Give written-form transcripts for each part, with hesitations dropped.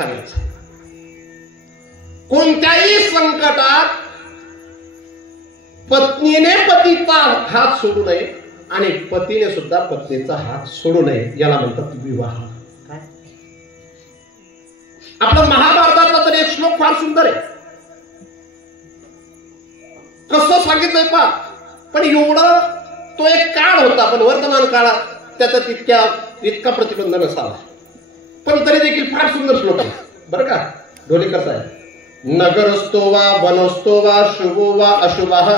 सांगायचं. कोणत्याही संकटात पत्नीने पतीचा हात सोडू नये आणि पतीने सुद्धा पत्नीचा हात सोडू नये, याला म्हणतात विवाह. काय आपला महाभारतातला तर एक श्लोक फार सुंदर आहे. कसं सांगितलंय पा, पण एवढं तो एक काळ होता, पण वर्तमान काळात त्याचा इतका प्रतिबंध नसावा, पण तरी देखील फार सुंदर श्लोक आहे बरं का. ढोलेकर साहेब, नगरस्थो वा वनस्थो वा शुभो वा अशुभः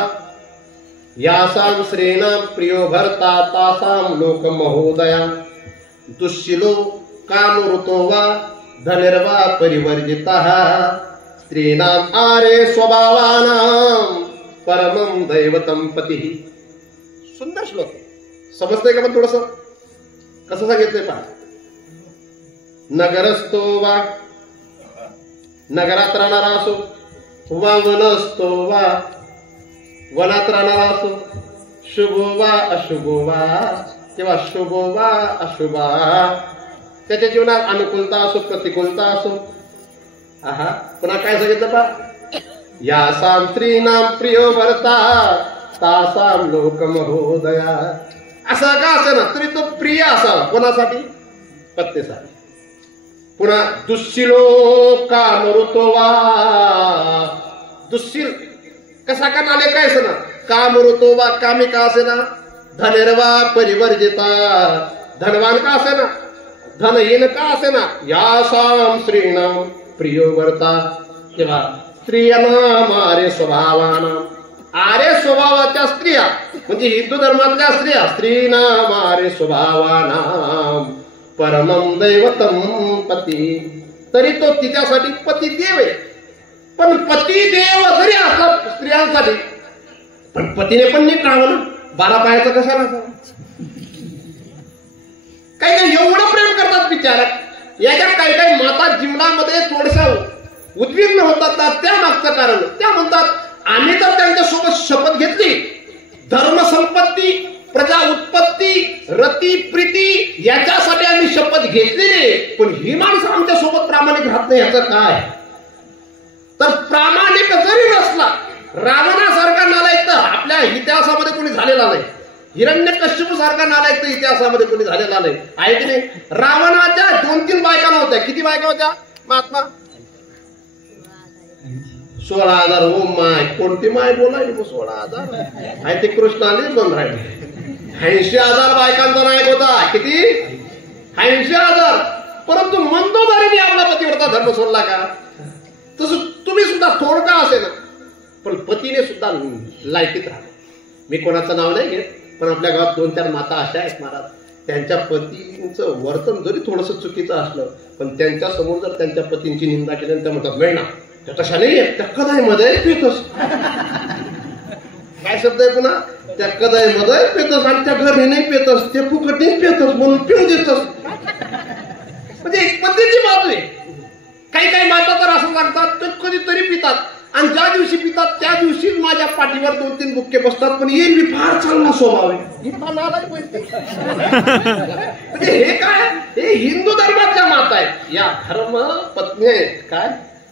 यासां श्रेणां प्रियो भर्ता तासां लोक महोदया दुःशिलो कामऋतो वा धनिर्वा परिवर्जितः स्त्रीणाम् आरे स्वभावानां परमं दैवतं पतिः. सुंदर श्लोक आहे. समजतंय का? पण थोडस कसं सांगितलंय पहा. नगरस्थो वा, नगरात राहणारा असो, वा वनस्थो वा, वनात राहणारा असो, शुभो वा अशुभो वा किंवा शुभो वा अशुभा, त्याच्या जीवनात अनुकूलता असो प्रतिकूलता असो. आहा, पुन्हा काय सांगितलं पा, यासां स्त्रीणां प्रियो भर्ता तासां लोक महोदया. असा का असे ना तरी तो प्रिय असावा. कोणासाठी? पत्नीसाठी. पुन्हा दुःशिलो कामऋतो वा, दुःशील कसा का नाले काय असे ना, कामऋतो वा कामी का असे ना, धनिर्वा परिवर्जिता धनवान का असे ना, धनहीन का असे ना, यासां स्त्रीणां प्रियो भर्ता किंवा स्त्रियांना आर्य स्वभावाना, आर्य स्वभावाच्या स्त्रिया म्हणजे हिंदू धर्मातल्या स्त्रिया, स्त्रीणाम आर्य स्वभावाना परमं दैवतं पती. तरी तो तिच्यासाठी पती देव आहे. पण पती देव जरी असला स्त्रियांसाठी, पण पतीने पण नीट राहावं ना. 12 पायाचा कसा नसावा. काही काही एवढं प्रेम करतात बिचारा. याच्या काही काही माता जीवनामध्ये थोडसा उद्विग्न होतात ना, त्या मागचं कारण त्या म्हणतात, आम्ही तर त्यांच्यासोबत शपथ घेतली, धर्मसंपत्ती, प्रजा उत्पत्ती, रती प्रीती याच्यासाठी आम्ही शपथ घेतलेली, पण ही माणसं आमच्या सोबत प्रामाणिक राहत नाही. याचं काय? तर प्रामाणिक जरी नसला, रावणासारखा नालायक तर आपल्या इतिहासामध्ये कोणी झालेला नाही. हिरण्यकश्यपू सारखा नालायक तर इतिहासामध्ये कोणी झालेला नाही. आहे की नाही? रावणाच्या 2-3 बायका नव्हत्या. किती बायका होत्या महात्मा? 16,000. हो माय, कोणती माय बोलायची? 16,000 आहे ते कृष्णाने बंद राहिले. 80,000 बायकांचा नायक होता. किती? 80,000. परंतु मंदोदरीने आपला पतिव्रता धर्म सोडला का? तसं तुम्ही सुद्धा थोडका असे ना, पण पतीने सुद्धा लायकीत राहा. मी कोणाचं नाव नाही घेत, पण आपल्या गावात 2-4 माता अशा आहेत महाराज, त्यांच्या पतींचं वर्तन जरी थोडंसं चुकीचं असलं, पण त्यांच्या समोर जर त्यांच्या पतींची निंदा केली त्या म्हणतात, नाही ना त्या तशा नाहीये, त्या कदाईमध्ये पितोस. काय शब्द आहे पुन्हा? त्या कदाईमध्ये पितोस आणि त्या घरी नाही पितोस, ते फुकटीच पितोस म्हणून पिऊ देतोस. म्हणजे एक पद्धतीची बाजू आहे. काही काही माता तर असं सांगतात, ते कधीतरी पितात आणि ज्या दिवशी पितात त्या दिवशीच माझ्या पाठीवर 2-3 बुक्के बसतात, पण एरवी फार चांगला स्वभाव आहे. म्हणजे हे काय? हे हिंदू धर्माच्या माता आहेत, या धर्म पत्नी आहेत. काय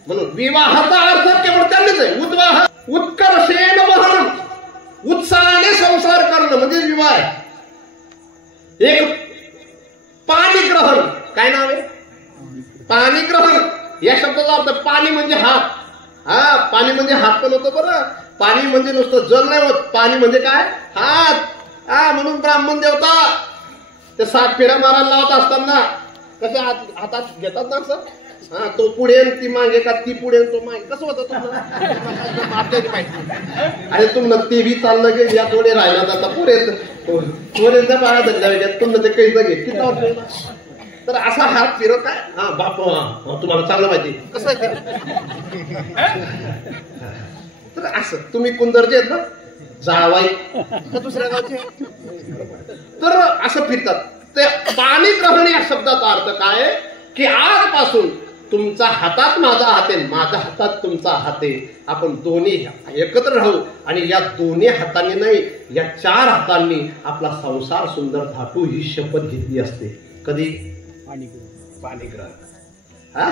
म्हणून विवाहाचा अर्थ केवळ त्यांनीच आहे. उद्वाह उत्कर्षेण वहन, उत्साहाने संसार करणं म्हणजे विवाह आहे. एक पाणीग्रहण, काय नाव आहे? पाणीग्रहण या शब्दाचा अर्थ पाणी म्हणजे हात. हा, पाणी म्हणजे हात पण होतं बरं. पाणी म्हणजे नुसतं जल नाही होत, पाणी म्हणजे काय? हात. हा, म्हणून ब्राह्मण देवता ते 7 फेऱ्या मारायला लावत असताना कसे हातात घेतात ना असं. हा, तो पुढे ती मागे का ती पुढे तो मागे, कसं होतं तुम्हाला आपल्याची माहिती. आणि तुम्हाला ते बी चाललं की या थोडे राहिला जाता पुरेच्या बाळा धरल्या तुम्हाला ते कैसा घे किती. तर असा हात फिरत काय, हा बाप तुम्हाला चांगलं माहिती कसं आहे. तर असं तुम्ही कुंदरचे आहेत ना, जावाई का दुसऱ्या गावचे, तर असं फिरतात. ते पाणीग्रहण या शब्दाचा अर्थ काय आहे की आजपासून तुमचा हातात माझा हात आहे, माझ्या हातात तुमचा हात आहे, आपण दोन्ही एकत्र राहू आणि या दोन्ही हातांनी नाही, या 4 हातांनी आपला संसार सुंदर थाटू ही शपथ घेतली असते. कधी? पाणीग्रहण. हा,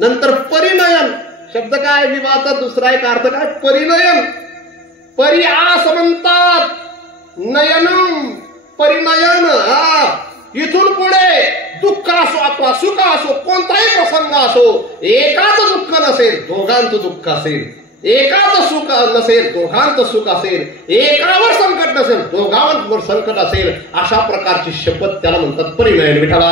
नंतर परिणयन शब्द काय, विवाहाचा दुसरा एक अर्थ काय, परिणयन. परी आस म्हणतात, नयनम परिणयन. इथून पुढे दुःख असो अथवा सुख असो, कोणताही प्रसंग असो, एकाच दुःख नसेल दोघांचं दुःख असेल, एकाच सुख नसेल दोघांचं सुख असेल, एकावर संकट नसेल दोघांवर संकट असेल, अशा प्रकारची शपथ त्याला म्हणतात परिणयन. विठ्ठला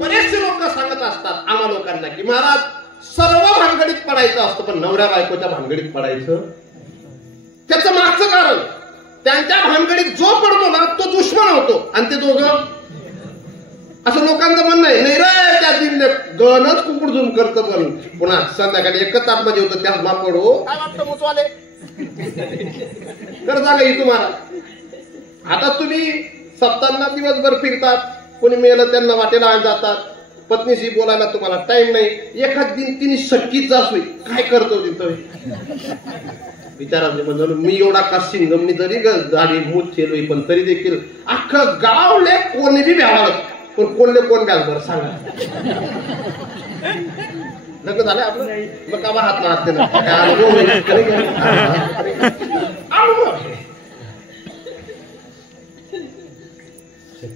बरेचसे लोक सांगत असतात आम्हा लोकांना की महाराज सर्व भानगडीत पडायचं असतं, पण नवऱ्या बायकोच्या भानगडीत पडायचं. त्याचं मागचं कारण, त्यांच्या भानगडीत जो पडतो ना तो दुश्मन होतो आणि ते दोघं, असं लोकांचं म्हणणं आहे. नाही रे, त्या दिन गणच कुकुड झूम करतं, पण पुन्हा संध्याकाळी एकच तापमध्ये होतं त्यात मा पडो. काय वाटतं मुचवाले कर जागा ही तुम्हाला. आता तुम्ही सप्ताहांना दिवसभर फिरतात, कोणी मेलं त्यांना वाटेला जातात, पत्नीशी बोलायला तुम्हाला टाइम नाही. एखाद दिन तिने सक्कीच असली, काय करतो तिथं विचारायचं म्हणजे मी एवढा का सिंगमनी तरी झाली मूत केलोय, पण तरी देखील अख्खं गावले कोणी बी भ्यावं, पण कोणले कोण घ्याल बरं सांगा. लग्न झालंय आपलं, मग का हात मारते ना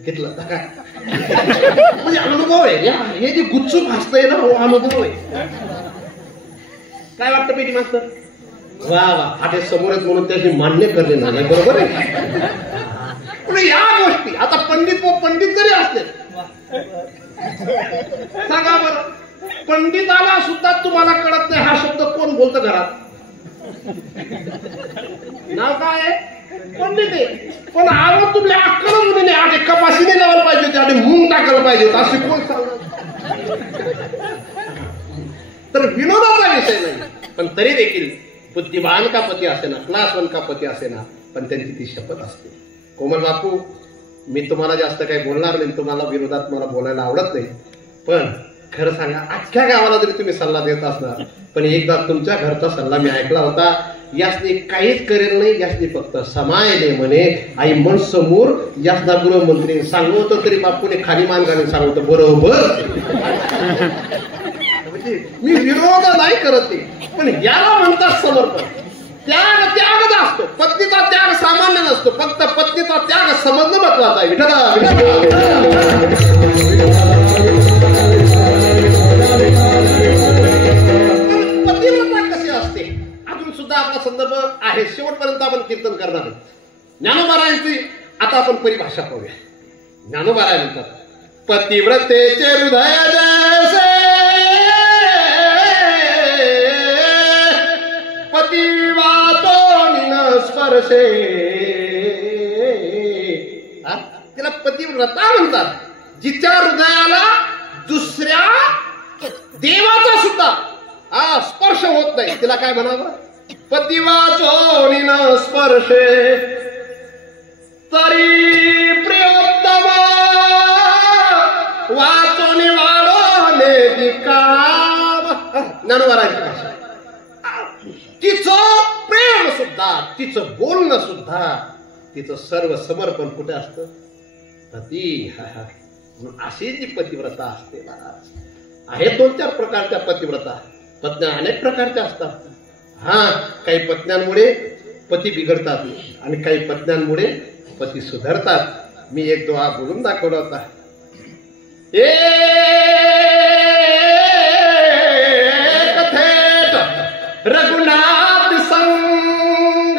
घेतलं काय म्हणजे अनुभव आहे. हे जे गुच्चूप हसतंय ना, हो अनुभव आहे. काय वाटतं पेटी मास्तर? वा वा, आठे समोर आहेत म्हणून त्याची मान्य करणे नाही, बरोबर आहे. या गोष्टी आता पंडित जरी असले, सांगा बरं, पंडिताला सुद्धा तुम्हाला कळत नाही हा शब्द कोण बोलतं घरात. नाव काय आहे? पंडित आहे. पण आवड तुमल्या अक्कल मुलीने आधी कपाशीने लावायला पाहिजे होते, आधी मूंग टाकायला पाहिजे होते, असे कोण सांगत. तर विनोदाचा विषय नाही, पण तरी देखील बुद्धिमान का पती असेना, क्लासवन का पती असेना, पण त्यांची ती शपथ असते. कोमल बापू, मी तुम्हाला जास्त काही बोलणार नाही, तुम्हाला विरोधात मला बोलायला आवडत नाही, पण खरं सांगा, अख्ख्या गावाला जरी तुम्ही सल्ला देत असणार, पण एकदा तुमच्या घरचा सल्ला मी ऐकला होता. यासने काहीच करेल नाही, यासने फक्त समायले म्हणे आई मन समोर. यासना गृहमंत्री सांगवतो तरी बापूने खाली मान घालून सांगवतो बरोबर. मी विरोध नाही करत ते, पण याला म्हणतात समर्पण. त्यागच असतो, पत्नीचा त्याग सामान्य नसतो, फक्त पत्नीचा त्याग समजणं महत्वाचं आहे. पतिव्रता कशी असते अजून सुद्धा आपला संदर्भ आहे, शेवटपर्यंत आपण कीर्तन करणार आहोत. ज्ञानोबारायांची आता आपण परिभाषा पाहूया. ज्ञानोबाराय म्हणतात, पतिव्रतेचे हृदय जैसे स्पर्शे. तिला पतिव्रता म्हणतात, जिच्या हृदयाला दुसऱ्या देवाचा सुद्धा स्पर्श होत नाही, तिला काय म्हणावं? पतिवाचो स्पर्शे तरी प्रियोत्तम वाचोनी वाढवणे दिकाम. ज्ञानोबारांची भाषा. तिचं प्रेम सुद्धा, तिचं बोलणं सुद्धा, तिचं सर्व समर्पण कुठे असतं? पती. अशी जी पतिव्रता असते, आहेत 2-4 प्रकारच्या पतिव्रता. पत्न्या अनेक प्रकारच्या असतात. काही पत्न्यांमुळे पती बिघडतात आणि काही पत्न्यांमुळे पती सुधारतात. मी एक दोहा बोलून दाखवला होता. रघुनाथ संग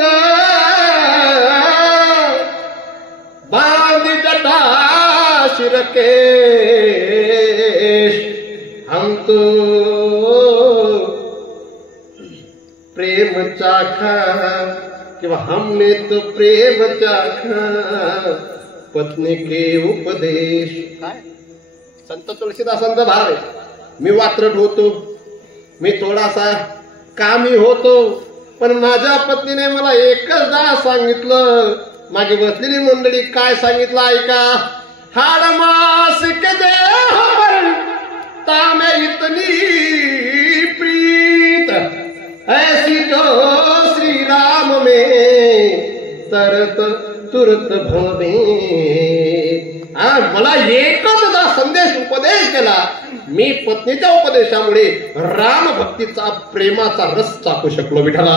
बांध जटा सिर के हम तो प्रेम चाखा, किंवा हमने तो प्रेम चाखा पत्नी के उपदेश. काय संत तुळशीदासांचा भाव आहे. मी वात्रट होतो, मी थोडासा कामी होतो, पण माझ्या पत्नीने मला एकचदा सांगितलं, मागे बसलेली मंडळी काय सांगितलं ऐका. हाड मास के देह पर तामे इतनी प्रीत, ऐसी तो श्री राम में तरत तू सुरत भवे. मला एकच संदेश उपदेश केला. मी पत्नीच्या उपदेशामुळे राम भक्तीचा प्रेमाचा रस चाकू शकलो. विठ्ठला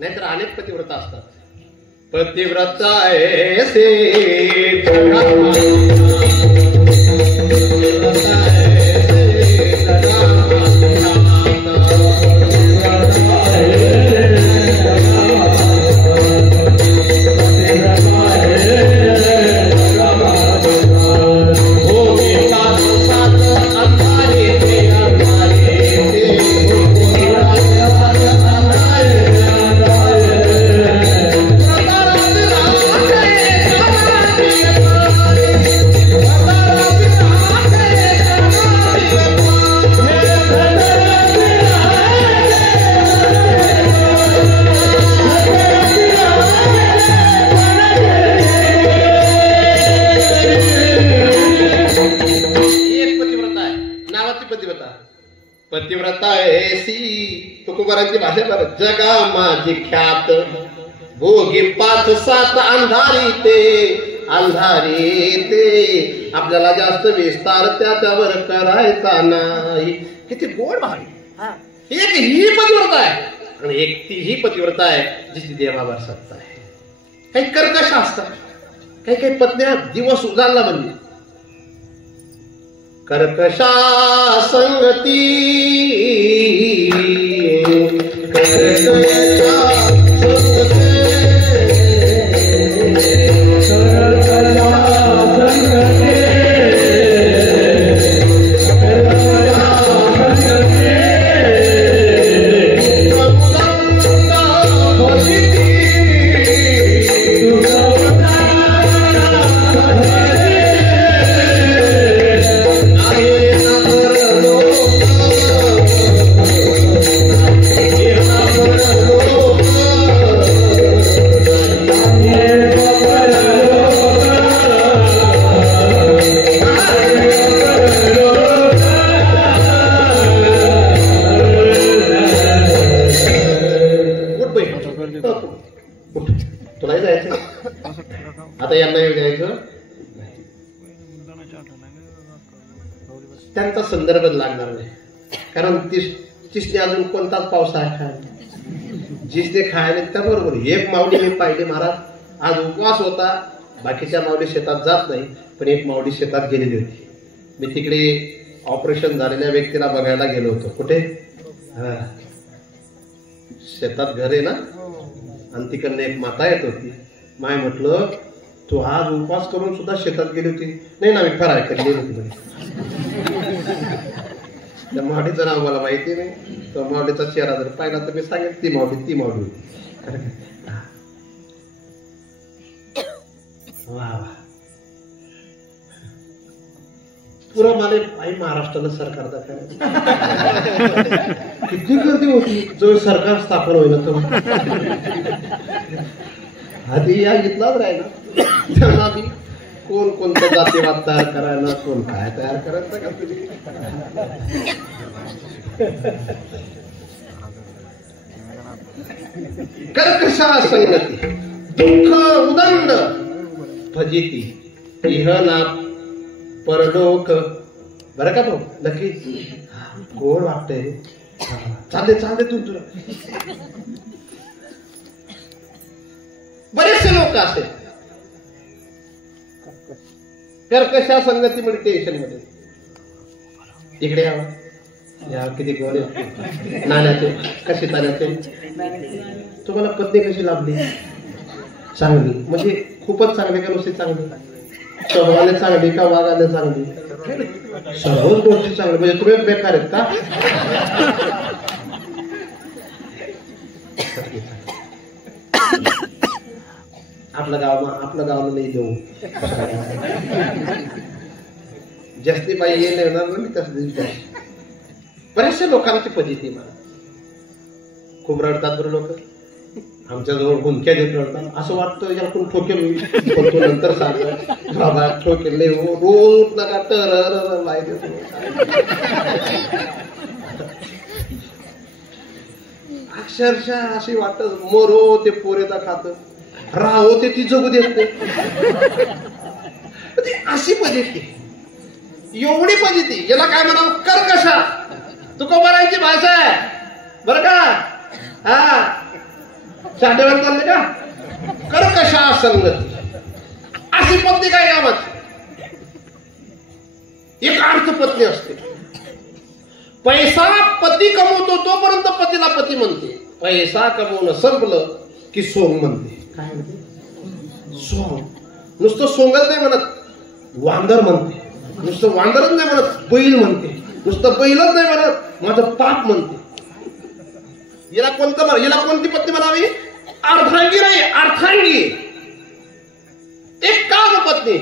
नाहीतर अनेक पतिव्रता असतात. पतिव्रता ऐसे पतिव्रता ऐसी तुकोबारांची भाषा कर. जगा माझी ख्यात भोगी 5-7 अंधारी ते आपल्याला जास्त विस्तार त्याच्यावर करायचा नाही. किती गोड भारी. एक ही पतिव्रता आहे आणि एक ती ही पतिव्रता आहे जिची देवावर सत्ता आहे. काही कर्कश असतात. काही पत्न्या दिवस उजाडला म्हणजे कर्कशा संगती तुलाही जायचं आता. यांना येऊ द्यायचं. त्यांचा संदर्भ लागणार नाही कारण तिसने अजून कोणताच पावसाळा खायला जिसने खायला त्याबरोबर. एक माऊली मी पाहिली महाराज. आज उपवास होता. बाकीच्या माऊली शेतात जात नाही पण एक माऊली शेतात गेलेली होती. मी तिकडे ऑपरेशन झालेल्या व्यक्तीला बघायला गेलो होतो. कुठे शेतात घर आहे ना आणि तिकडनं एक माता येत होती. माय म्हटलं तू आज उपवास करून सुद्धा शेतात गेली होती. नाही ना मी फराळ केली होती. त्या मावडीचं नाव मला माहिती नाही. तो मावडीचा चेहरा जर पाहिला तर मी सांगेन ती मावडी होती. वा पुरा मला आई महाराष्ट्राला सरकार दाखवायचं. किती गर्दी होती जो सरकार स्थापन होईल आधी या घेतलाच राहिला. त्यांना मी कोणत्या जातीवाद तयार करायला कोण काय तयार करायचं का तुम्ही. कर्कशा संगती दुःख उदंड भजिती इहना परलोक. बरं का भाऊ नक्कीच गोड वाटतंय. चालते तुला. बरेचसे लोक असे कर्कशा संगती मेडिटेशन मध्ये. इकडे या किती गोड नाण्याचे कसे ताण्याचे. तुम्हाला पत्नी कशी लाभली. चांगली म्हणजे खूपच चांगली का नुसती चांगली. स्वभावाने चांगली का वागाने चांगली. सर्वच गोष्टी चांगली म्हणजे तुम्ही बेकार आहेत का. आपलं गाव नाही देऊ जास्ती बाई ये येणार ना. मी तसं बऱ्याचशा लोकांची पद्धती मला खूप रडतात बरं लोक. आमच्याजवळ गुंक्या देत राहतात. असं वाटतं याला कोण ठोकेल मी, पण तो नंतर सांगतो बाबा ठोकेल नाही हो, रोज नका तर अक्षरशः अशी वाटत मोरो ते पोरेचा खात राहो ते ती जगू देत नाही. अशी पद्धती, एवढी पद्धती, याला काय म्हणावं कर्कशा तुकोबारांची भाषा आहे बरं का. हा शाटेवर चालले का कर्कशा संगती, अशी पत्नी काय कामाची. एक अर्थपत्नी असते. पैसा पती कमवतो तोपर्यंत पतीला पती म्हणते. पैसा कमवणं संपलं की सोंग म्हणते. काय म्हणते सोंग. नुसतं सोंगच नाही म्हणत, वांदर म्हणते. नुसतं वांदरच नाही म्हणत, बैल म्हणते. नुसतं बैलच नाही म्हणत, माझं पाप म्हणते. हिला कोणती पत्नी म्हणावी. अर्धांगी नाही, अर्थांगी. एक काम पत्नी,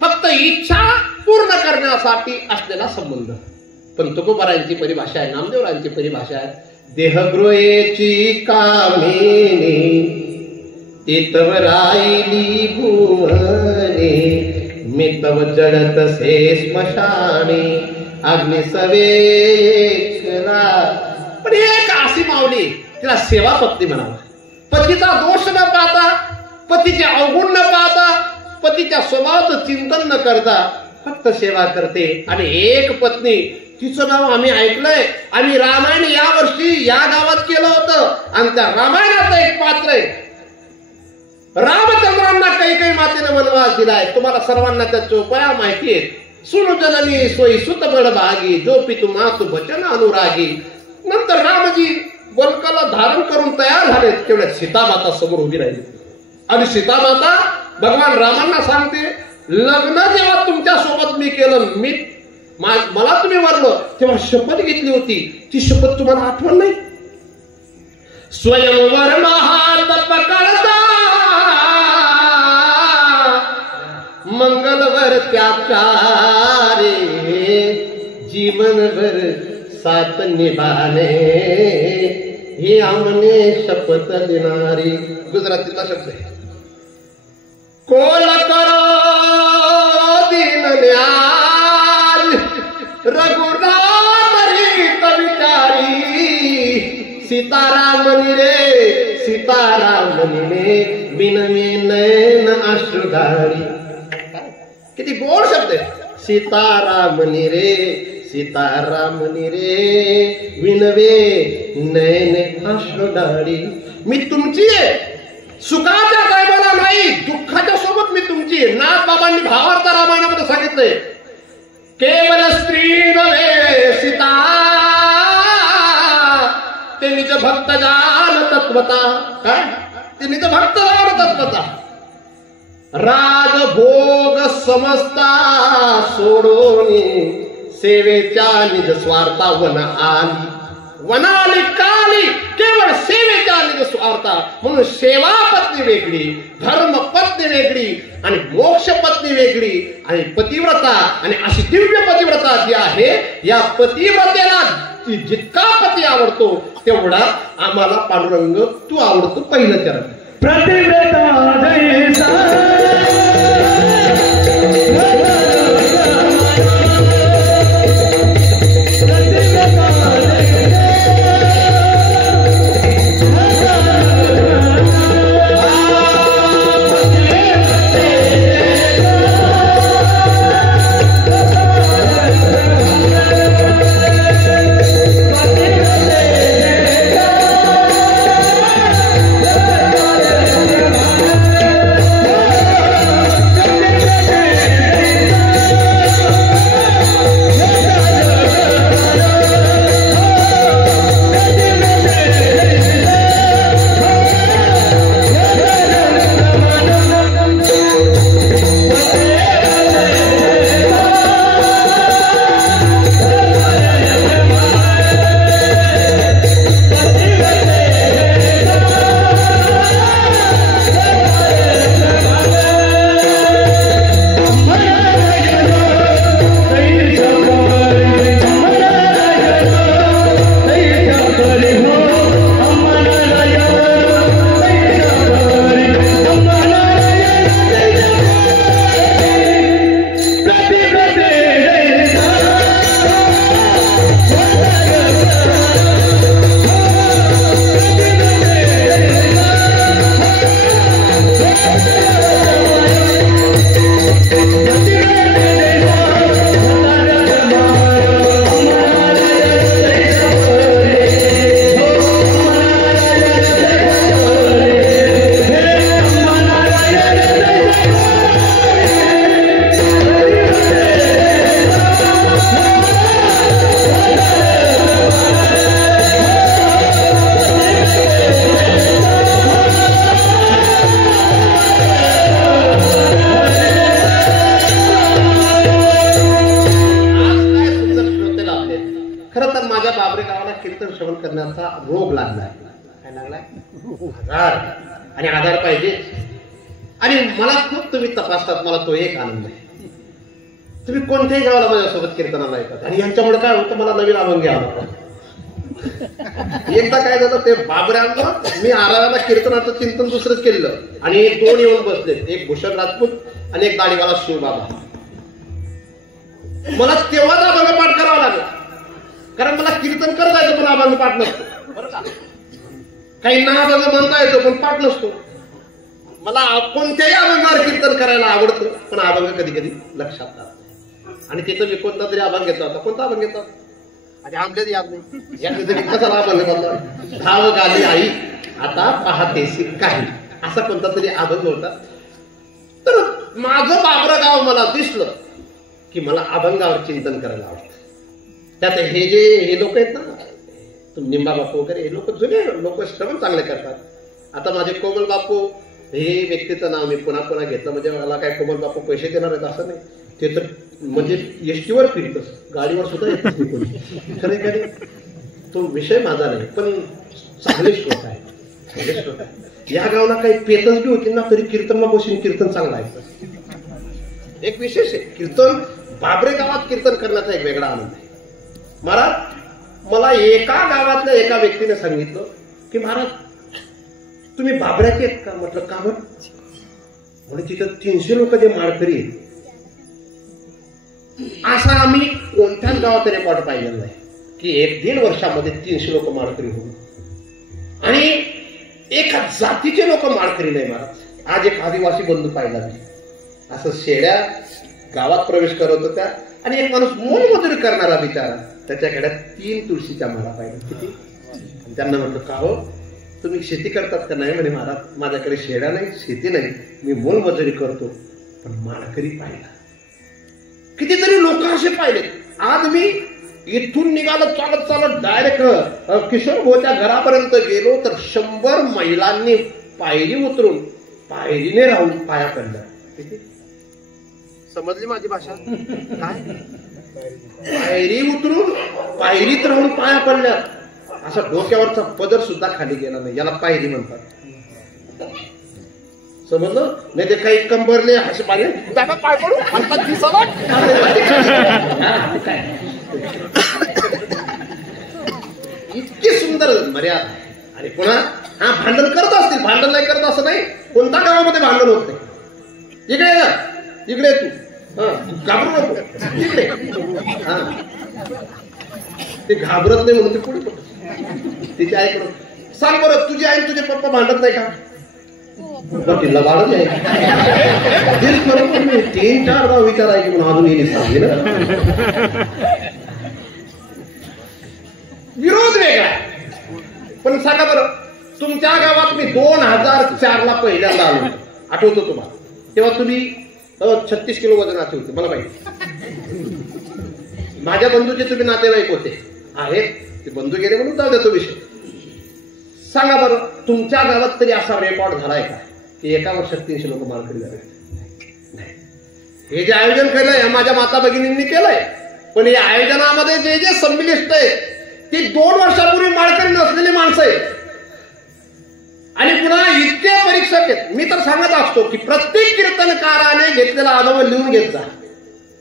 फक्त इच्छा पूर्ण करण्यासाठी असलेला संबंध. पण तुकोबारांची परिभाषा आहे, नामदेवरांची परिभाषा आहे, देहगृहेची कामिनी तितव राहिली भुवने, मी तव जडतसे स्मशानी अग्नि सवेक्षरा. पण एक अशी माऊली, तिला सेवा पत्नी म्हणावा. पतीचा दोष न पाहता, पतीचे अवगुण न पाहता, पतीच्या स्वभावाचं चिंतन न करता फक्त सेवा करते. आणि एक पत्नी, तिचं नाव आम्ही ऐकलंय, आम्ही रामायण या वर्षी या गावात केलं होतं. आणि त्या रामायणाचं एक पात्र आहे. रामचंद्रांना काही मातेने वनवास दिलाय. तुम्हाला सर्वांना त्याच्या उपाया माहिती आहेत. सुनु जननी सोयी सुत बडभागी, जो पितू मातु वचन अनुरागी. नंतर रामजी वल्कला धारण करून तयार झाले, तेवढ्या सीतामाता समोर उभी राहिली. आणि सीतामाता भगवान रामांना सांगते, लग्न जेव्हा तुमच्या सोबत मी केलं, मला तुम्ही वरलं तेव्हा शपथ घेतली होती, ती शपथ तुम्हाला आठवण नाही. स्वयंवर महातप करता मंगलवर त्याचारे, जीवनभर साथ निभाने हे आमने शपथ देणारी. गुजरातीचा शब्द आहे. कोल करो दिन न्याय रघुराम रीत विचारी, सीतारामनी रे सीतारामनी रे बिनवे नयन अश्रुधारी. किती गोड शब्द आहे. सीतारामनी रे सीतारामनी रे विनवे नयन अश्रुधारी. मी तुमची आहे, सुखाच्या टायमाला नाही, दुःखाच्या सोबत मी तुमची. नाथ बाबांनी भावार्थ रामायणामध्ये सांगितलंय, केवळ स्त्री नव्हे सीता, ते निज भक्त जान तत्वता. काय ते निज भक्त जान तत्वता. राजभोग समजता सोडून सेवेच्या निज स्वार्था वना आली काली, केवळ सेवेच्या निज स्वार्था. म्हणून सेवा पत्नी वेगळी, धर्म पत्नी वेगळी, आणि मोक्ष पत्नी वेगळी, आणि पतिव्रता. आणि अशी दिव्य पतिव्रता जी आहे, या पतिव्रतेला जितका पती आवडतो तेवढा आम्हाला पांडुरंग तू आवडतो. पहिलं चरण आधार, आणि आधार पाहिजे. आणि मला खूप तुम्ही तपासतात, मला तो एक आनंद आहे. तुम्ही कोणत्याही गावाला माझ्यासोबत कीर्तनाला येतात आणि यांच्यामुळे काय होतं, मला नवीन अभंग आला. एकदा काय झालं, ते बाबऱ्यांना मी आराव्याला कीर्तनाचं चिंतन दुसरंच केलं आणि दोन येऊन बसले, एक भूषण राजपूत आणि एक दाढीवाला शिवबाबा. मला तेव्हाच अभंग पाठ करावा लागला, कारण मला कीर्तन करता येतं पण अभंग पाठ नसतो. काही ना अभंग म्हणता येतो पण पाठ नसतो. मला कोणत्याही अभंगावर कीर्तन करायला आवडतं पण अभंग कधी कधी लक्षात राहत. आणि तिथं मी कोणता तरी अभंग घेतो, आता कोणता अभंग घेतो आणि आमच्याच याद नाही. या तरी कसा अभंग बोलला, धाव गाली आई आता पाहतेसी काही, असा कोणता तरी अभंग होता. तर माझं बाबरं गाव मला दिसलं की मला अभंगावर चिंतन करायला आवडतं. त्यात हे लोक आहेत ना, निंबा बापू वगैरे, हे लोक जुने लोक श्रवण चांगले करतात. आता माझे कोमल बापू हे व्यक्तीचं नाव मी पुन्हा पुन्हा घेतलं, म्हणजे मला काय कोमल बापू पैसे देणार आहेत असं नाही. ते तर म्हणजे एसटीवर फिरतच, गाडीवर सुद्धा येतच नाही कोणी. खरे खरे तो विषय माझा नाही, पण चांगले श्रोत आहे, चांगले श्रोत आहे. या गावाला काही पेतच बी होती ना तरी कीर्तनला बसून कीर्तन चांगलं आहे. एक विशेष आहे कीर्तन, बाबरे गावात कीर्तन करण्याचा एक वेगळा आनंद आहे. महाराज मला एका गावातल्या एका व्यक्तीने सांगितलं की महाराज तुम्ही बाबऱ्याचे आहेत का? म्हटलं का बरं? म्हणजे तिथं 300 लोक जे माळकरी आहेत, असा आम्ही कोणत्याच गावात रेकॉर्ड पाहिलेला नाही की 1-1.5 वर्षामध्ये 300 लोक माळकरी होऊन, आणि एका जातीचे लोक माळकरी नाही महाराज. आज एक आदिवासी बंधू पाहिला मी, असं शेड्या गावात प्रवेश करत होत्या आणि एक माणूस मोलमजुरी करणारा बिचारा, त्याच्याकडे 3 तुळशीच्या माळा पाहिल्या. किती? त्यांना म्हटलं का हो तुम्ही शेती करतात का? नाही म्हणे महाराज माझ्याकडे शेड्या नाही, शेती नाही, मी मोलमजुरी करतो. पण माळकरी पाहिला, कितीतरी लोक असे पाहिले. आज मी इथून निघालो चालत चालत डायरेक्ट किशोर भाऊच्या घरापर्यंत गेलो तर 100 महिलांनी पायरी उतरून पायरीने राहून पाया पडल्या. किती समजली माझी भाषा? काय पायरी उतरून पायरीत राहून पाया पडल्या, असा डोक्यावरचा पदर सुद्धा खाली गेला नाही, याला पायरी म्हणतात. समजलं? नाही ते काही कंबरले असे पाय पडू इतकी सुंदर मर्यादा. आणि पुन्हा हा भांडण करत असतील, भांडण नाही करत असं नाही, कोणत्या गावामध्ये भांडण होत नाही. इकडे ना, इकडे तू घाबरू नको, इकडे. हा ते घाबरत नाही म्हणून ते पुढे पडत. तिची आई कडून सांग बरं, तुझी आई तुझे पप्पा भांडत नाही का? तिला वाढत आहे 3-4 विचारायची म्हणून अजून येणे सांगे ना. विरोध वेगळा. पण सांगा बरं, तुमच्या गावात मी 2004ला पहिल्यांदा आलो, आठवतो तुम्हाला? तेव्हा तुम्ही 36 किलो वजनाचे होते, मला माहिती. माझ्या बंधूचे तुम्ही नातेवाईक होते, आहेत ते बंधू गेले म्हणून जाऊ द्या तो विषय. सांगा बरं, तुमच्या गावात तरी असा रेकॉर्ड झालाय का की एका वर्षात 300 लोक माळकरी झाले? नाही. हे जे आयोजन केलंय माझ्या माता भगिनींनी केलंय, पण या आयोजनामध्ये जे जे संमिलिष्ट आहेत ती 2 वर्षापूर्वी माळकरी नसलेली माणसं आहेत. आणि पुन्हा इतके परीक्षक आहेत. मी तर सांगत असतो की प्रत्येक कीर्तनकाराने घेतलेला अनुभव लिहून घेत जा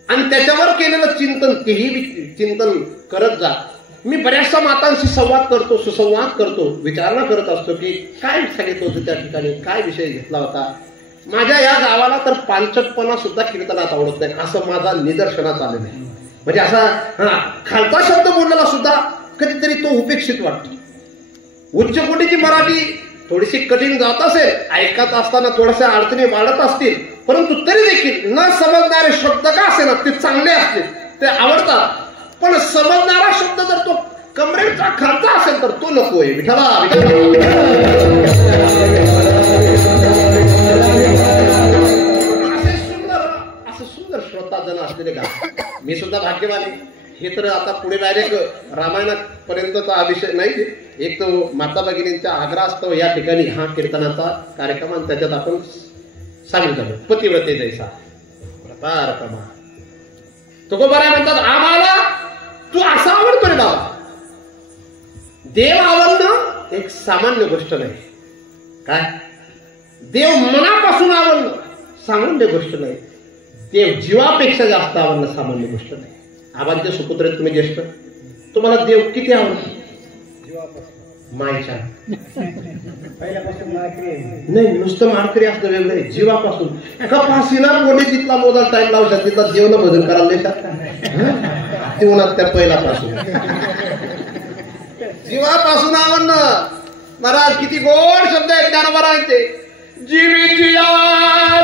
आणि त्याच्यावर केलेलं चिंतन, तेही चिंतन करत जा. मी बऱ्याचशा मातांशी संवाद करतो, सुसंवाद करतो, विचारणा करत असतो की काय सांगितलं होतं त्या ठिकाणी, काय विषय घेतला होता. माझ्या या गावाला तर पांचटपणा सुद्धा कीर्तनात आवडत नाही, असं माझा निदर्शनात आलेलं आहे. म्हणजे असा खालचा शब्द बोललेला सुद्धा कधीतरी तो उपेक्षित वाटतो. उच्च कोटीची मराठी थोडीशी कठीण जात असेल, ऐकत असताना थोड्याशा अडचणी वाढत असतील, परंतु तरी देखील न समजणारे शब्द का असे ना ते चांगले असतील, ते आवडतात. पण समजणारा शब्द जर तो कमरेचा खालचा असेल तर तो नको आहे. विठ्ठला असं सुंदर श्रोता जण असलेले गाव. मी सुद्धा भाग्यवानी. हे तर आता पुढे डायरेक्ट रामायणापर्यंतचा विषय नाही, एक तो माता भगिनींच्या आग्रहास्तव या ठिकाणी हा कीर्तनाचा कार्यक्रम आणि त्याच्यात आपण सांगितलं पतिव्रते जैसा प्रतार प्रमा. तुकोबाराय म्हणतात आम्हाला तू असा आवडतो रे बाबा. देव आवडणं एक सामान्य गोष्ट नाही. काय देव मनापासून आवडणं सामान्य गोष्ट नाही, देव जीवापेक्षा जास्त आवडणं सामान्य गोष्ट नाही. आबांचे सुपुत्र आहेत तुम्ही ज्येष्ठ, तुम्हाला देव किती आवडतो? मायच्या नाही, नुसतं माळकरी असतं वेगळं आहे, जीवापासून. एका फाशीला कोणी तिथला मोजाला टाइम लावू शकतो, तिथला देव न भजन करायला देतात ते उन्हात त्या पहिल्यापासून जीवापासून आवडणं. महाराज किती गोड शब्द आहेत ज्ञानोबारांचे. जीवी जिया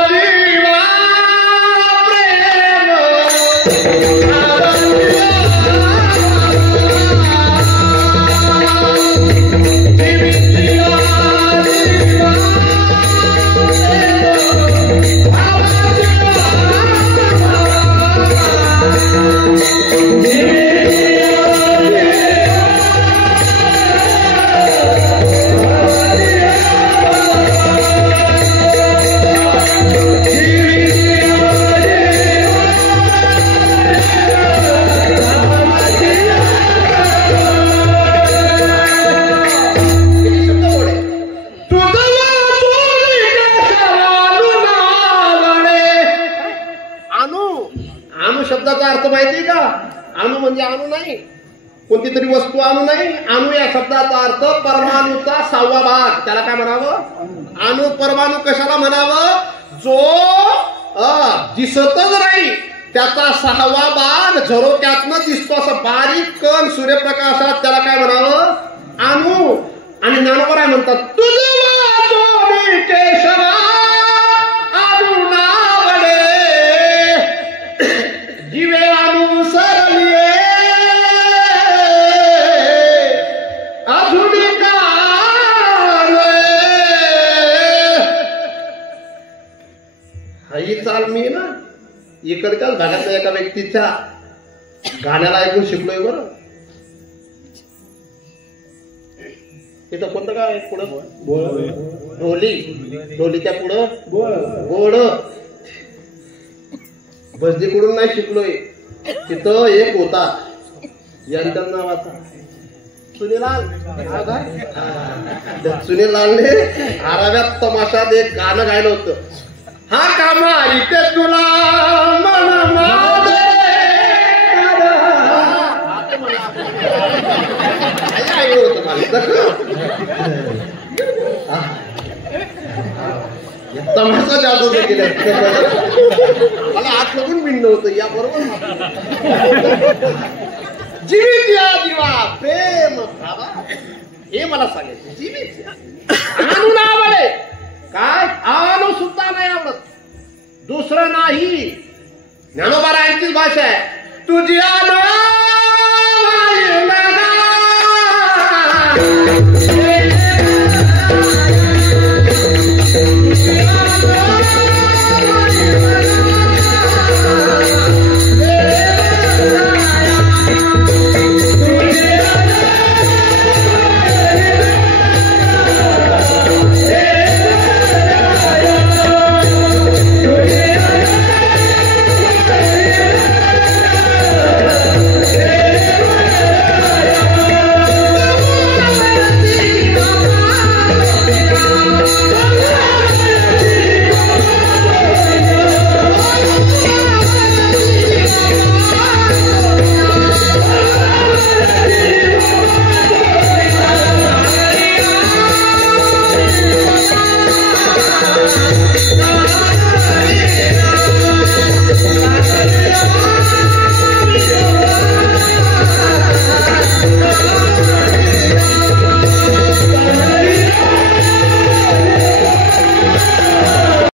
जीवा प्रेम शब्दाचा अर्थ माहिती का? अणु म्हणजे अणु नाही, कोणती तरी वस्तू अणु नाही. अणु या शब्दाचा अर्थ परमाणूचा 6वा भाग. त्याला काय म्हणावं? अणु. परमाणू कशाला म्हणावं? जो दिसतच नाही त्याचा 6वा भाग झरोक्यातनं दिसतो असं बारीक कण सूर्यप्रकाशात, त्याला काय म्हणावं? अणु. आणि ज्ञानोबा काय म्हणतात? तुझं केशवा जीवे अनुसरलिये आधुनिका. ही चाल मी ना इकडच्याच भागातल्या एका व्यक्तीच्या गाण्याला ऐकून शिकलोय बरं. तिथं कोणतं काय पुढं? ढोली. ढोलीच्या पुढं गोड. बसदीकडून नाही शिकलोय, तिथं एक होता यंत्रण नावाचा सुनीलाल. सुनीलालने आराव्यात तमाशात एक गाणं गायलं होतं. हा कामारी ते तुला मन माझे होत तमाशा जादू केलं मला आत लगून मिळणं होतं या बरोबर. जीवित या जीवा प्रेम भावा, हे मला सांगायचं. जीवित आणू ना आवडे काय? आणू सुद्धा नाही आवडत, दुसरं नाही. ज्ञानोबा रायांचीच भाषा आहे. तुझी आण